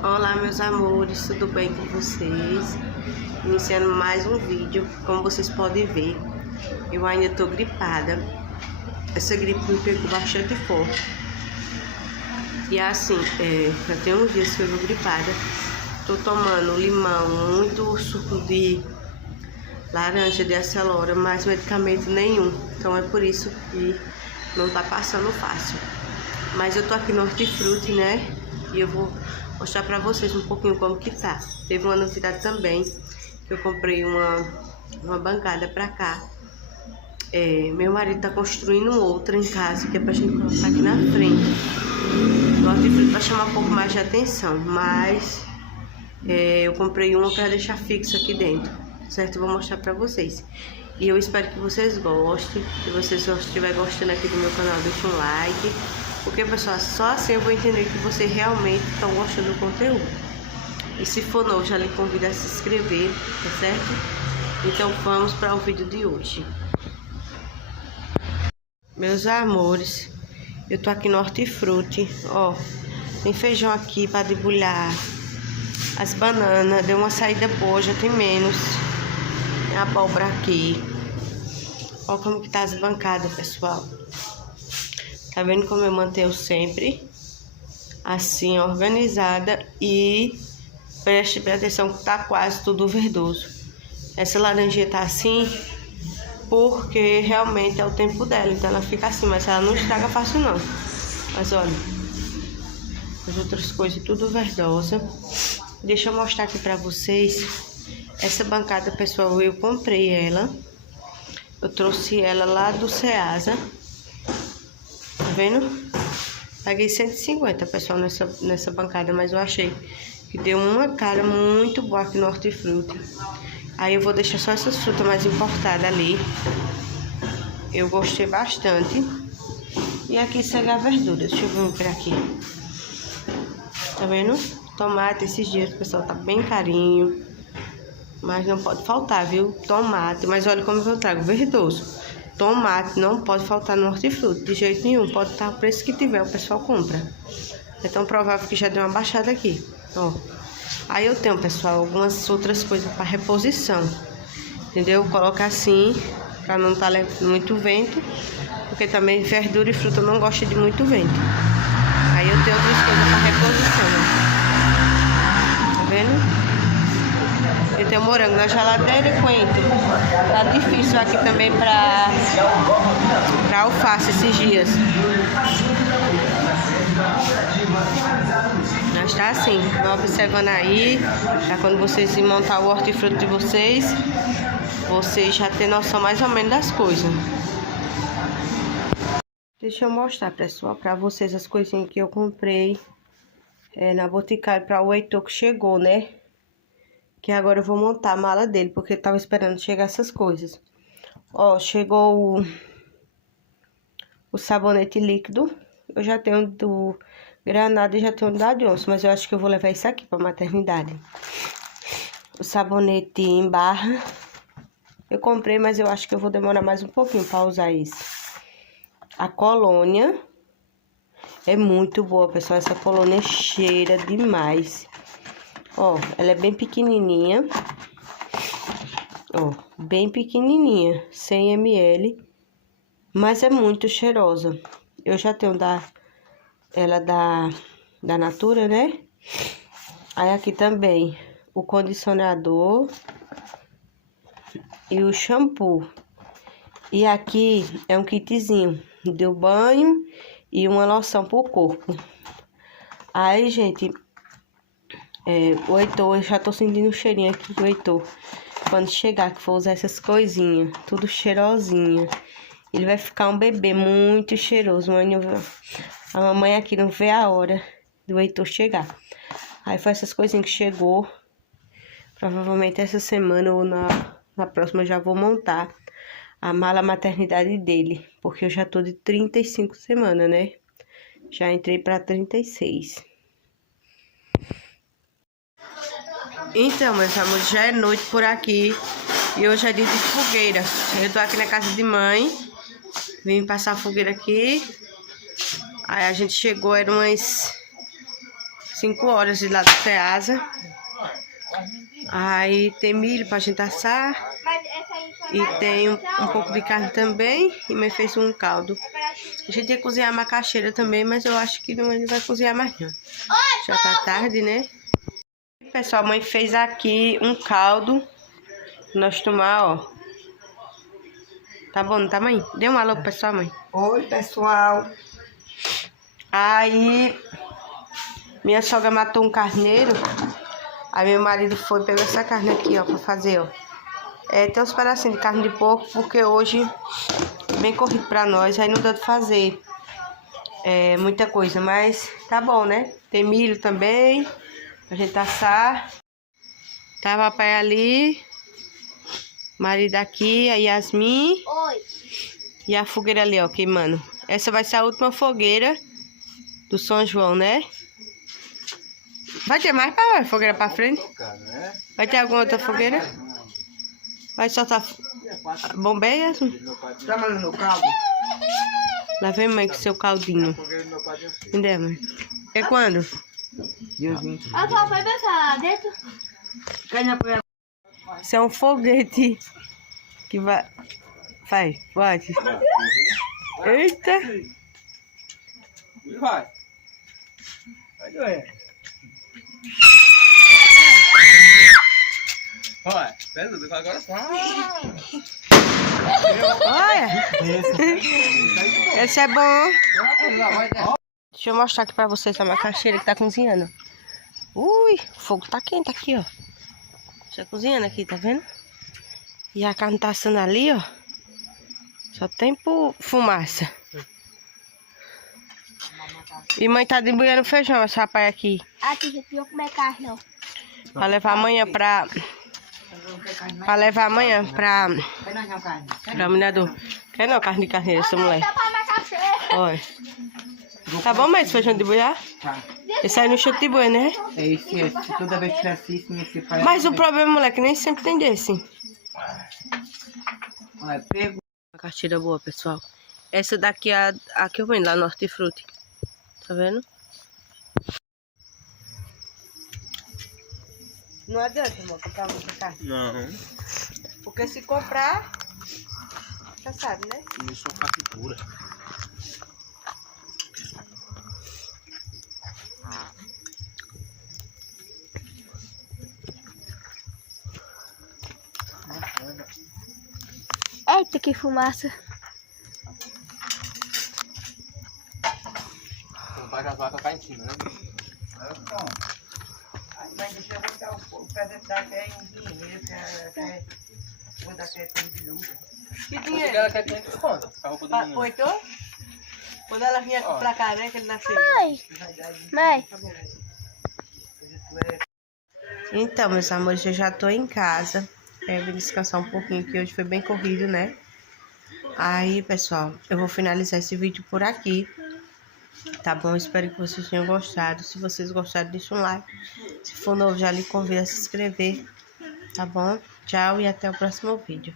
Olá, meus amores, tudo bem com vocês? Iniciando mais um vídeo. Como vocês podem ver, eu ainda tô gripada. Essa gripe me pegou bastante forte. E assim, já tem uns dias que eu tô gripada. Tô tomando limão, muito suco de laranja, de acelora, mas medicamento nenhum. Então é por isso que não tá passando fácil. Mas eu tô aqui no Hortifruti, né? E eu vou mostrar pra vocês um pouquinho como que tá. Teve uma novidade também, que eu comprei uma bancada pra cá. Meu marido tá construindo outra em casa, que é pra gente colocar aqui na frente. O Hortifruti vai chamar um pouco mais de atenção, mas eu comprei uma pra deixar fixo aqui dentro, certo? Eu vou mostrar pra vocês. E eu espero que vocês gostem. Se vocês estiverem gostando aqui do meu canal, deixa um like. Porque, pessoal, só assim eu vou entender que vocês realmente estão gostando do conteúdo. E se for novo, já lhe convido a se inscrever, tá certo? Então vamos para o vídeo de hoje. Meus amores, eu tô aqui no Hortifruti, ó. Tem feijão aqui para debulhar. As bananas, deu uma saída boa, já tem menos. Tem a abóbora aqui. Ó como que tá as bancadas, pessoal. Tá vendo como eu mantenho sempre assim, organizada, e preste bem atenção que tá quase tudo verdoso. Essa laranjinha tá assim porque realmente é o tempo dela, então ela fica assim, mas ela não estraga fácil não. Mas olha, as outras coisas tudo verdosa. Deixa eu mostrar aqui pra vocês. Essa bancada, pessoal, eu comprei ela. Eu trouxe ela lá do Ceasa. Tá vendo? Paguei 150, pessoal, nessa bancada, mas eu achei que deu uma cara muito boa aqui no Hortifruti. Aí eu vou deixar só essas frutas mais importadas ali. Eu gostei bastante. E aqui segue a verdura. Deixa eu ver por aqui. Tá vendo? Tomate esses dias, pessoal, tá bem carinho. Mas não pode faltar, viu? Tomate. Mas olha como eu trago, verdoso. Tomate não pode faltar no Hortifruti, de jeito nenhum. Pode estar o preço que tiver, o pessoal compra. É tão provável que já deu uma baixada aqui, ó. Aí eu tenho, pessoal, algumas outras coisas para reposição, entendeu? Coloca assim, para não estar muito vento, porque também verdura e fruta não gosta de muito vento. Aí eu tenho outras coisas para reposição, ó. Tá vendo? Eu tenho morango na geladeira e coentro. Tá difícil aqui também pra alface esses dias. Mas tá assim, vão observando aí. Pra quando vocês montar o hortifruti de vocês, vocês já ter noção mais ou menos das coisas. Deixa eu mostrar, pessoal, pra vocês as coisinhas que eu comprei na Boticário pra o Heitor que chegou, né? Que agora eu vou montar a mala dele, porque eu tava esperando chegar essas coisas. Ó, chegou o sabonete líquido. Eu já tenho do Granada e já tenho da Johnson, mas eu acho que eu vou levar isso aqui pra maternidade. O sabonete em barra. Eu comprei, mas eu acho que eu vou demorar mais um pouquinho pra usar isso. A colônia. É muito boa, pessoal. Essa colônia cheira demais. Ó, ela é bem pequenininha. Ó, bem pequenininha, 100 ml. Mas é muito cheirosa. Eu já tenho ela da Natura, né? Aí aqui também o condicionador e o shampoo. E aqui é um kitzinho de banho e uma loção pro corpo. Aí, gente, o Heitor, eu já tô sentindo o cheirinho aqui do Heitor. Quando chegar, que for usar essas coisinhas, tudo cheirosinha. Ele vai ficar um bebê muito cheiroso. A mamãe aqui não vê a hora do Heitor chegar. Aí foi essas coisinhas que chegou. Provavelmente essa semana ou na próxima eu já vou montar a mala maternidade dele. Porque eu já tô de 35 semanas, né? Já entrei pra 36. Então, meus amores, já é noite por aqui. E hoje é dia de fogueira. Eu tô aqui na casa de mãe. Vim passar a fogueira aqui. Aí a gente chegou, eram umas 5 horas de lá do Ceasa. Aí tem milho pra gente assar. E tem um pouco de carne também. E mãe fez um caldo. A gente ia cozinhar macaxeira também, mas eu acho que não vai cozinhar mais não. Já tá tarde, né? Pessoal, a mãe fez aqui um caldo pra nós tomar, ó. Tá bom, não tá, mãe? Dê um alô pro pessoal, mãe. Oi, pessoal. Aí, minha sogra matou um carneiro. Aí meu marido foi pegar essa carne aqui, ó, pra fazer, ó. Tem uns pedacinhos de carne de porco, porque hoje é bem corrido pra nós, aí não dá de fazer muita coisa, mas tá bom, né? Tem milho também, pra gente assar. Tá, papai ali, marido aqui, a Yasmin. Oi. E a fogueira ali, ó, queimando. Essa vai ser a última fogueira do São João, né? Vai ter mais fogueira pra frente? Vai ter alguma outra fogueira? Vai soltar bombeia, Yasmin? Tá mandando meu caldo? Lá vem mãe com seu caldinho. Entendeu, mãe? É quando? Dia 20. A só foi pensar lá dentro? Isso é um foguete que vai... Vai, pode. Eita! Vai. Vai doer. Olha, pera, agora só. Olha! Esse é bom. Deixa eu mostrar aqui pra vocês a macaxeira que tá cozinhando. Ui, o fogo tá quente aqui, ó. Já cozinhando aqui, tá vendo? E a carne tá assando ali, ó. Só tem fumaça. E mãe tá debulhando feijão, essa rapaz aqui. Aqui, já queria comer carne, ó. Pra levar amanhã pra... Pra levar amanhã pra minerador. Quer não, carne de carneiro, essa mulher. Olha. Tá bom, mas feijão de boiar? Tá. Esse aí no chute de boi, né? É esse. Toda vez que você assiste, você faz. Mas o problema, moleque, nem sempre tem desse. Olha, pego. Uma carteira boa, pessoal. Essa daqui é a que eu vendo lá no Hortifruti. Tá vendo? Não adianta, amor, comprar muita carne. Não. Porque se comprar, já sabe, né? Não sou carne pura. Eita, que fumaça. Vai as vacas cá em cima, né? Mas deixa eu botar o presente da Kéia em dinheiro, que é... Vou dar Kéia de luz. Que dinheiro? Ela quer 500 conto. A roupa do menino. Oito? Quando ela vinha aqui pra cá, né, que ele nasceu. Mãe. Então, meus amores, eu já tô em casa. Eu vim descansar um pouquinho, que hoje foi bem corrido, né? Aí, pessoal, eu vou finalizar esse vídeo por aqui. Tá bom? Espero que vocês tenham gostado. Se vocês gostaram, deixa um like. Se for novo, já lhe convido a se inscrever. Tá bom? Tchau e até o próximo vídeo.